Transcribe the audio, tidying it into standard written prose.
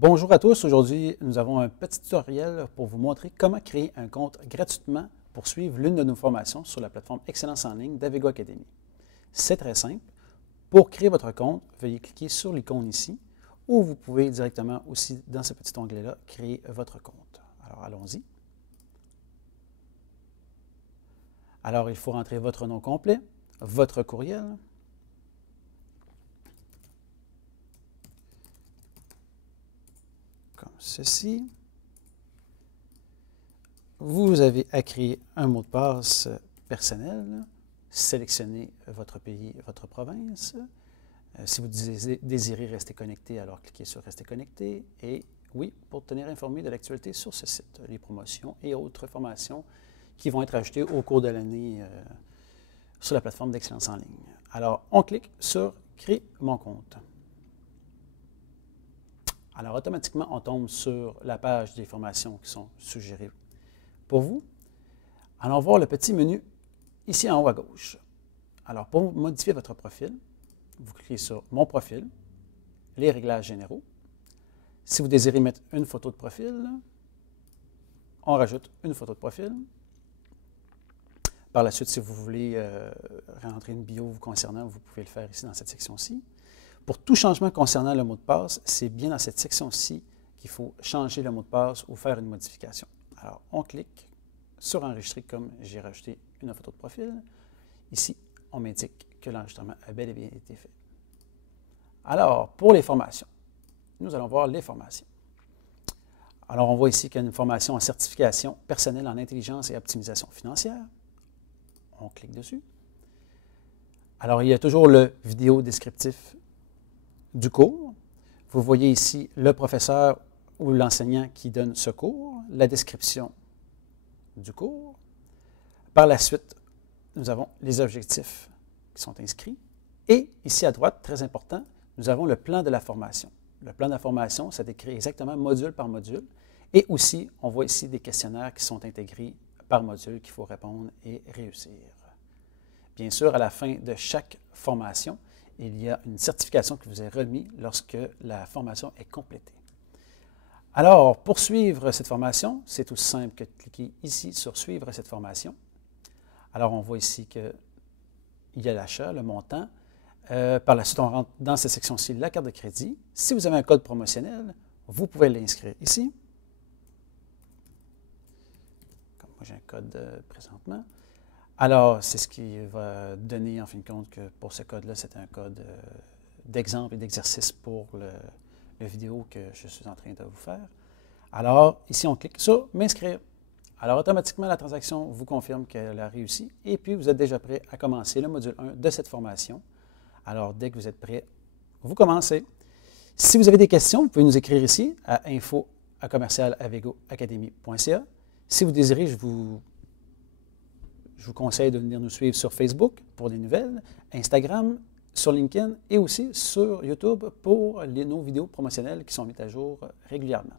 Bonjour à tous, aujourd'hui nous avons un petit tutoriel pour vous montrer comment créer un compte gratuitement pour suivre l'une de nos formations sur la plateforme Excellence en ligne d'Avego Academy. C'est très simple. Pour créer votre compte, veuillez cliquer sur l'icône ici ou vous pouvez directement aussi dans ce petit onglet-là créer votre compte. Alors allons-y. Alors il faut rentrer votre nom complet, votre courriel, comme ceci. Vous avez à créer un mot de passe personnel, sélectionnez votre pays, votre province. Si vous désirez rester connecté, alors cliquez sur « Rester connecté » et oui, pour tenir informé de l'actualité sur ce site, les promotions et autres formations qui vont être ajoutées au cours de l'année sur la plateforme d'Excellence en ligne. Alors, on clique sur « Créer mon compte ». Alors, automatiquement, on tombe sur la page des formations qui sont suggérées pour vous. Allons voir le petit menu ici en haut à gauche. Alors, pour modifier votre profil, vous cliquez sur « Mon profil », les réglages généraux. Si vous désirez mettre une photo de profil, on rajoute une photo de profil. Par la suite, si vous voulez rentrer une bio vous concernant, vous pouvez le faire ici dans cette section-ci. Pour tout changement concernant le mot de passe, c'est bien dans cette section-ci qu'il faut changer le mot de passe ou faire une modification. Alors, on clique sur « Enregistrer » comme j'ai rajouté une photo de profil. Ici, on m'indique que l'enregistrement a bel et bien été fait. Alors, pour les formations, nous allons voir les formations. Alors, on voit ici qu'il y a une formation en certification personnelle en intelligence et optimisation financière. On clique dessus. Alors, il y a toujours le vidéo descriptif du cours. Vous voyez ici le professeur ou l'enseignant qui donne ce cours, la description du cours. Par la suite, nous avons les objectifs qui sont inscrits. Et ici à droite, très important, nous avons le plan de la formation. Le plan de la formation, c'est écrit exactement module par module. Et aussi, on voit ici des questionnaires qui sont intégrés par module qu'il faut répondre et réussir. Bien sûr, à la fin de chaque formation, il y a une certification qui vous est remise lorsque la formation est complétée. Alors, pour suivre cette formation, c'est aussi simple que de cliquer ici sur « Suivre cette formation ». Alors, on voit ici qu'il y a l'achat, le montant. Par la suite, on rentre dans cette section-ci la carte de crédit. Si vous avez un code promotionnel, vous pouvez l'inscrire ici. Comme moi, j'ai un code présentement. Alors, c'est ce qui va donner, en fin de compte, que pour ce code-là, c'est un code d'exemple et d'exercice pour la vidéo que je suis en train de vous faire. Alors, ici, on clique sur « M'inscrire ». Alors, automatiquement, la transaction vous confirme qu'elle a réussi et puis vous êtes déjà prêt à commencer le module 1 de cette formation. Alors, dès que vous êtes prêt, vous commencez. Si vous avez des questions, vous pouvez nous écrire ici à info@avegoacademy.ca. Si vous désirez, je vous conseille de venir nous suivre sur Facebook pour des nouvelles, Instagram, sur LinkedIn et aussi sur YouTube pour nos vidéos promotionnelles qui sont mises à jour régulièrement.